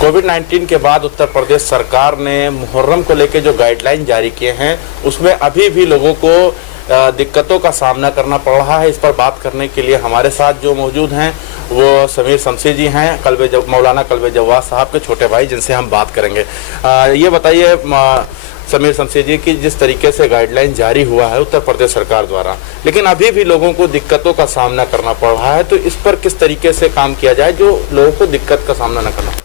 कोविड-19 के बाद उत्तर प्रदेश सरकार ने मुहर्रम को लेकर जो गाइडलाइन जारी किए हैं उसमें अभी भी लोगों को दिक्कतों का सामना करना पड़ रहा है। इस पर बात करने के लिए हमारे साथ जो मौजूद हैं वो समीर शमसी जी हैं, मौलाना कल्बे जव्वाद साहब के छोटे भाई, जिनसे हम बात करेंगे। ये बताइए समीर शमसी जी कि जिस तरीके से गाइडलाइन जारी हुआ है उत्तर प्रदेश सरकार द्वारा, लेकिन अभी भी लोगों को दिक्कतों का सामना करना पड़ रहा है, तो इस पर किस तरीके से काम किया जाए जो लोगों को दिक्कत का सामना न करना।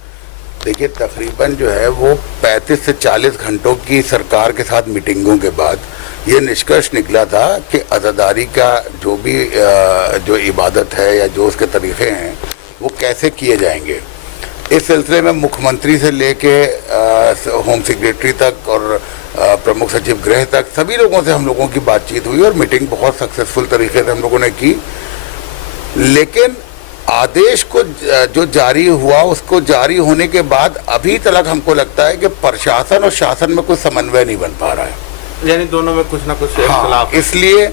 देखिए, तकरीबन जो है वो 35 से 40 घंटों की सरकार के साथ मीटिंगों के बाद ये निष्कर्ष निकला था कि अज़ादारी का जो इबादत है या जो उसके तरीक़े हैं वो कैसे किए जाएंगे। इस सिलसिले में मुख्यमंत्री से लेके होम सेक्रेटरी तक और प्रमुख सचिव गृह तक सभी लोगों से हम लोगों की बातचीत हुई और मीटिंग बहुत सक्सेसफुल तरीके से हम लोगों ने की। लेकिन आदेश को जो जारी हुआ उसको जारी होने के बाद अभी तक हमको लगता है कि प्रशासन और शासन में कोई समन्वय नहीं बन पा रहा है, यानी दोनों में कुछ ना कुछ इख्तिलाफ। इसलिए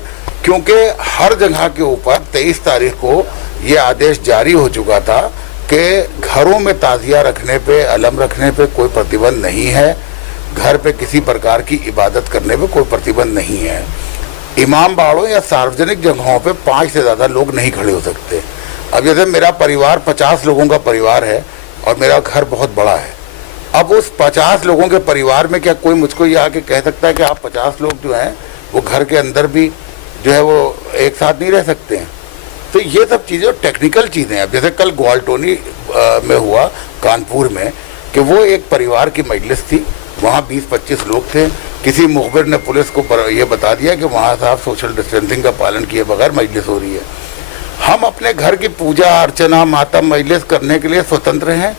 क्योंकि हर जगह के ऊपर 23 तारीख को ये आदेश जारी हो चुका था कि घरों में ताजिया रखने पे, अलम रखने पे कोई प्रतिबंध नहीं है, घर पे किसी प्रकार की इबादत करने पे कोई प्रतिबंध नहीं है। इमाम बाड़ों या सार्वजनिक जगहों पे 5 से ज़्यादा लोग नहीं खड़े हो सकते। अब जैसे मेरा परिवार 50 लोगों का परिवार है और मेरा घर बहुत बड़ा है, अब उस 50 लोगों के परिवार में क्या कोई मुझको ये आके कह सकता है कि आप 50 लोग जो हैं वो घर के अंदर भी जो है वो एक साथ नहीं रह सकते हैं। तो ये सब चीज़ें टेक्निकल चीज़ें हैं। अब जैसे कल ग्वालटोनी में हुआ कानपुर में कि वो एक परिवार की मजलिस थी, वहाँ 20-25 लोग थे। किसी मुखबिर ने पुलिस को ये बता दिया कि वहाँ साहब सोशल डिस्टेंसिंग का पालन किए बगैर मजलिस हो रही है। हम अपने घर की पूजा अर्चना मातम मजलिस करने के लिए स्वतंत्र हैं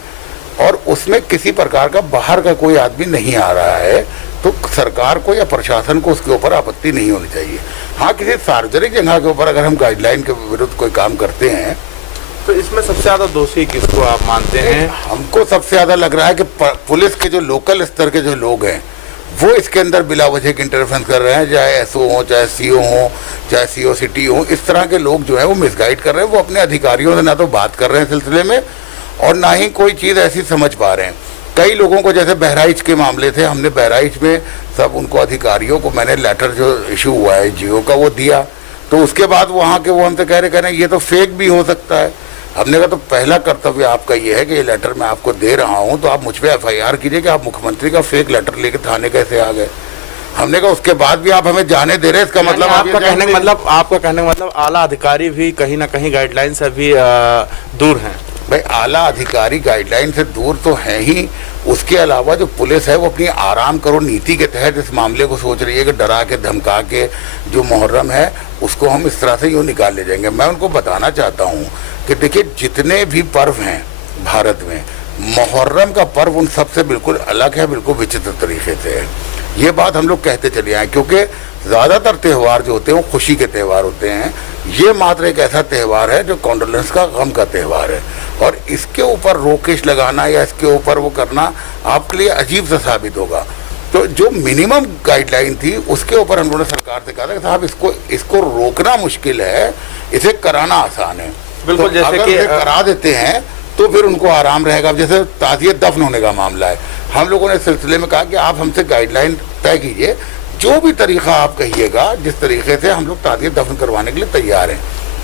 और उसमें किसी प्रकार का बाहर का कोई आदमी नहीं आ रहा है, तो सरकार को या प्रशासन को उसके ऊपर आपत्ति नहीं होनी चाहिए। हाँ, किसी सार्वजनिक जगह के ऊपर अगर हम गाइडलाइन के विरुद्ध कोई काम करते हैं तो इसमें सबसे ज़्यादा दोषी किसको आप मानते हैं? हमको सबसे ज़्यादा लग रहा है कि पुलिस के जो लोकल स्तर के जो लोग हैं वो इसके अंदर बिला वजह की इंटरफेरेंस कर रहे हैं, चाहे एसओ हो, चाहे सीओ हो, चाहे सीओ सिटी हो। इस तरह के लोग जो है वो मिसगाइड कर रहे हैं। वो अपने अधिकारियों से ना तो बात कर रहे हैं सिलसिले में और ना ही कोई चीज़ ऐसी समझ पा रहे हैं। कई लोगों को, जैसे बहराइच के मामले थे, हमने बहराइच में सब उनको अधिकारियों को मैंने लेटर जो इशू हुआ है जियो का वो दिया, तो उसके बाद वहाँ के वो हमसे कह रहे ये तो फेक भी हो सकता है। हमने कहा तो पहला कर्तव्य आपका ये है कि ये लेटर मैं आपको दे रहा हूँ तो आप मुझ पर FIR कीजिए कि आप मुख्यमंत्री का फेक लेटर लेके थाने कैसे आ गए। हमने कहा उसके बाद भी आप हमें जाने दे रहे हैं, इसका मतलब आपका कहने का मतलब आला अधिकारी भी कहीं ना कहीं गाइडलाइन से भी दूर हैं। भाई, आला अधिकारी गाइडलाइन से दूर तो है ही, उसके अलावा जो पुलिस है वो अपनी आराम करो नीति के तहत इस मामले को सोच रही है कि डरा के धमका के जो मुहर्रम है उसको हम इस तरह से यूँ निकाल ले जाएंगे। मैं उनको बताना चाहता हूँ कि देखिए, जितने भी पर्व हैं भारत में, मुहर्रम का पर्व उन सबसे बिल्कुल अलग है, बिल्कुल विचित्र तरीके से है। ये बात हम लोग कहते चले आए क्योंकि ज़्यादातर त्यौहार जो होते हैं वो खुशी के त्यौहार होते हैं। ये मात्र एक ऐसा त्यौहार है जो कॉन्डोलेंस का, गम का त्यौहार है और इसके ऊपर रोकेश लगाना या इसके ऊपर वो करना आपके लिए अजीब सा साबित होगा। तो जो मिनिमम गाइडलाइन थी उसके ऊपर हम लोगों ने सरकार से कहा था कि साहब इसको रोकना मुश्किल है, इसे कराना आसान है। बिल्कुल, तो जैसे कि करा देते हैं तो फिर उनको आराम रहेगा। जैसे ताज़ियत दफन होने का मामला है, हम लोगों ने इस सिलसिले में कहा कि आप हमसे गाइडलाइन तय कीजिए, जो भी तरीका आप कहिएगा जिस तरीके से हम लोग ताज़ियत दफन करवाने के लिए तैयार हैं।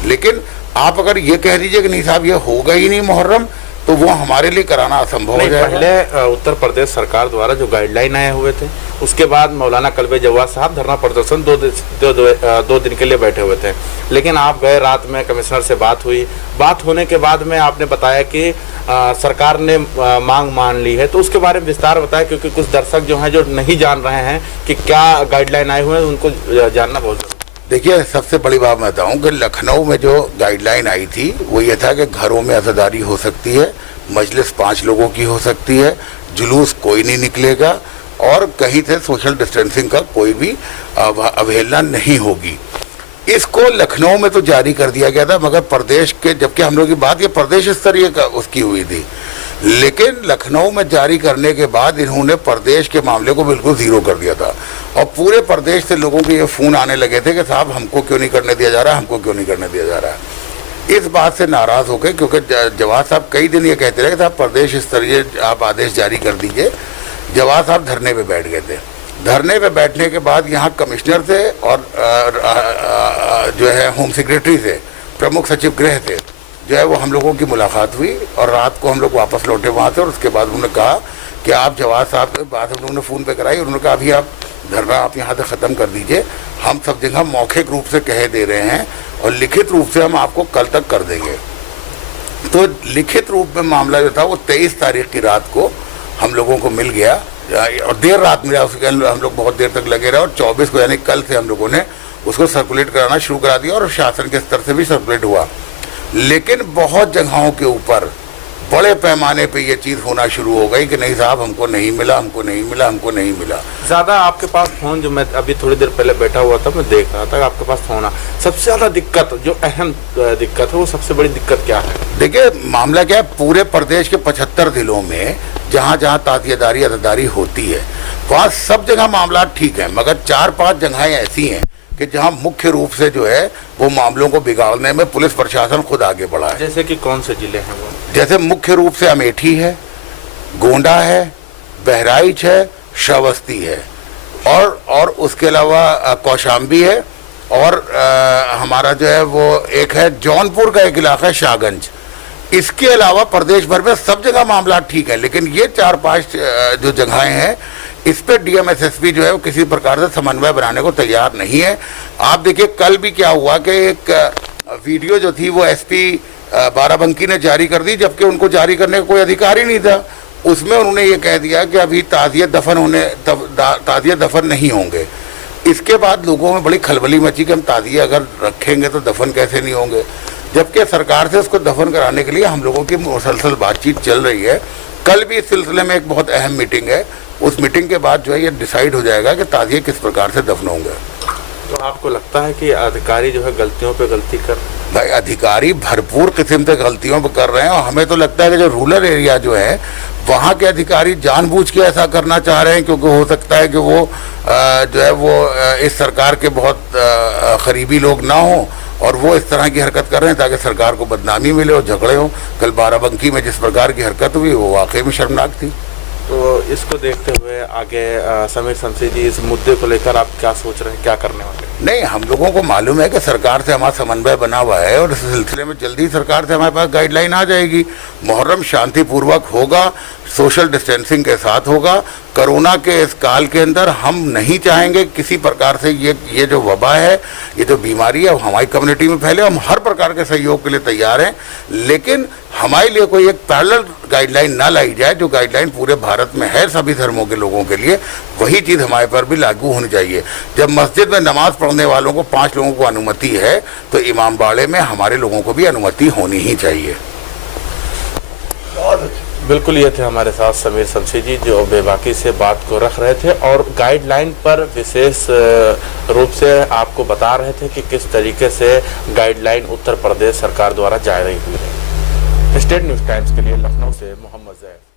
लेकिन आप अगर ये कह दीजिए कि नहीं साहब ये होगा ही नहीं मुहर्रम, तो वो हमारे लिए कराना असंभव हो जाएगा। पहले उत्तर प्रदेश सरकार द्वारा जो गाइडलाइन आए हुए थे उसके बाद मौलाना कल्बे जव्वाद साहब धरना प्रदर्शन दो दिन के लिए बैठे हुए थे, लेकिन आप गए, रात में कमिश्नर से बात हुई। बात होने के बाद में आपने बताया कि सरकार ने मांग मान ली है, तो उसके बारे में विस्तार बताया क्योंकि कुछ दर्शक जो हैं जो नहीं जान रहे हैं कि क्या गाइडलाइन आए हुए हैं, उनको जानना बहुत जरूरी। देखिए, सबसे बड़ी बात मैं बताऊँ कि लखनऊ में जो गाइडलाइन आई थी वो ये था कि घरों में अज़ादारी हो सकती है, मजलिस 5 लोगों की हो सकती है, जुलूस कोई नहीं निकलेगा और कहीं से सोशल डिस्टेंसिंग का कोई भी अवहेलना नहीं होगी। इसको लखनऊ में तो जारी कर दिया गया था, मगर प्रदेश के, जबकि हम लोग की बात ये प्रदेश स्तरीय उसकी हुई थी, लेकिन लखनऊ में जारी करने के बाद इन्होंने प्रदेश के मामले को बिल्कुल ज़ीरो कर दिया था और पूरे प्रदेश से लोगों के ये फ़ोन आने लगे थे कि साहब हमको क्यों नहीं करने दिया जा रहा है, हमको क्यों नहीं करने दिया जा रहा है। इस बात से नाराज हो गए, क्योंकि जवाद साहब कई दिन ये कहते रहे कि साहब प्रदेश स्तरीय आप आदेश जारी कर दीजिए। जवाद साहब धरने पे बैठ गए थे। धरने पे बैठने के बाद यहाँ कमिश्नर थे और जो है होम सेक्रेटरी थे, प्रमुख सचिव गृह थे, जो है वो हम लोगों की मुलाकात हुई और रात को हम लोग वापस लौटे वहाँ से। और उसके बाद उन्होंने कहा कि आप जवाद साहब से बात हम लोगों ने फ़ोन पे कराई। उन्होंने कहा अभी आप धरना आप यहाँ से ख़त्म कर दीजिए, हम सब जगह मौखिक रूप से कह दे रहे हैं और लिखित रूप से हम आपको कल तक कर देंगे। तो लिखित रूप में मामला जो था वो 23 तारीख की रात को हम लोगों को मिल गया और देर रात मिला, उसके हम लोग बहुत देर तक लगे रहे और 24 को यानी कल से हम लोगों ने उसको सर्कुलेट कराना शुरू करा दिया और शासन के स्तर से भी सर्कुलेट हुआ। लेकिन बहुत जगहों के ऊपर बड़े पैमाने पे ये चीज़ होना शुरू हो गई कि नहीं साहब हमको नहीं मिला, हमको नहीं मिला, हमको नहीं मिला। ज़्यादा आपके पास फ़ोन, जो मैं अभी थोड़ी देर पहले बैठा हुआ था, मैं देख रहा था आपके पास फ़ोन आ। सबसे ज़्यादा दिक्कत, जो अहम दिक्कत है, वो सबसे बड़ी दिक्कत क्या है? देखिए मामला क्या है, पूरे प्रदेश के 75 जिलों में जहाँ जहाँ ताज़ियादारी अदादारी होती है वहाँ सब जगह मामला ठीक है, मगर 4-5 जगहें ऐसी हैं कि जहां मुख्य रूप से जो है वो मामलों को बिगाड़ने में पुलिस प्रशासन खुद आगे बढ़ा है। जैसे कि कौन से जिले हैं वो? जैसे मुख्य रूप से अमेठी है, गोंडा है, बहराइच है, श्रावस्ती है और उसके अलावा कौशाम्बी है और हमारा जो है वो एक है जौनपुर का एक इलाका है शाहगंज। इसके अलावा प्रदेश भर में सब जगह मामला ठीक है, लेकिन ये 4-5 जो जगहें हैं इस पे डीएम-एसएसपी जो है वो किसी प्रकार से समन्वय बनाने को तैयार नहीं है। आप देखिए कल भी क्या हुआ कि एक वीडियो जो थी वो एसपी बाराबंकी ने जारी कर दी, जबकि उनको जारी करने का कोई अधिकार ही नहीं था। उसमें उन्होंने ये कह दिया कि अभी ताज़ियत दफन नहीं होंगे। इसके बाद लोगों में बड़ी खलबली मची कि हम ताज़िया अगर रखेंगे तो दफन कैसे नहीं होंगे, जबकि सरकार से उसको दफन कराने के लिए हम लोगों की मुसलसल बातचीत चल रही है। कल भी इस सिलसिले में एक बहुत अहम मीटिंग है, उस मीटिंग के बाद जो है ये डिसाइड हो जाएगा कि ताज़िए किस प्रकार से दफन होंगे। तो आपको लगता है कि अधिकारी जो है गलतियों पे गलती कर? भाई अधिकारी भरपूर किस्म से गलतियों पे कर रहे हैं और हमें तो लगता है कि जो रूरल एरिया जो है वहाँ के अधिकारी जानबूझ के ऐसा करना चाह रहे हैं, क्योंकि हो सकता है कि वो जो है वो इस सरकार के बहुत करीबी लोग ना हों और वो इस तरह की हरकत कर रहे हैं ताकि सरकार को बदनामी मिले और झगड़े हों। कल बाराबंकी में जिस प्रकार की हरकत हुई वो वाकई में शर्मनाक थी। तो इसको देखते हुए आगे समीर शमशी जी इस मुद्दे को लेकर आप क्या सोच रहे हैं, क्या करने वाले? नहीं, हम लोगों को मालूम है कि सरकार से हमारा समन्वय बना हुआ है और इस सिलसिले में जल्दी सरकार से हमारे पास गाइडलाइन आ जाएगी। मुहर्रम शांतिपूर्वक होगा, सोशल डिस्टेंसिंग के साथ होगा। कोरोना के इस काल के अंदर हम नहीं चाहेंगे किसी प्रकार से ये जो वबा है, ये जो बीमारी है वो हमारी कम्युनिटी में फैले। हम हर प्रकार के सहयोग के लिए तैयार हैं, लेकिन हमारे लिए कोई एक पैरेलल गाइडलाइन ना लाई जाए। जो गाइडलाइन पूरे भारत में है सभी धर्मों के लोगों के लिए, वही चीज़ हमारे पर भी लागू होनी चाहिए। जब मस्जिद में नमाज पढ़ने वालों को 5 लोगों को अनुमति है तो इमाम बाड़े में हमारे लोगों को भी अनुमति होनी ही चाहिए। बिल्कुल, ये थे हमारे साथ समीर शमशी जी जो बेबाकी से बात को रख रहे थे और गाइडलाइन पर विशेष रूप से आपको बता रहे थे कि किस तरीके से गाइडलाइन उत्तर प्रदेश सरकार द्वारा जारी हुई है। स्टेट न्यूज़ टाइम्स के लिए लखनऊ से मोहम्मद जैद।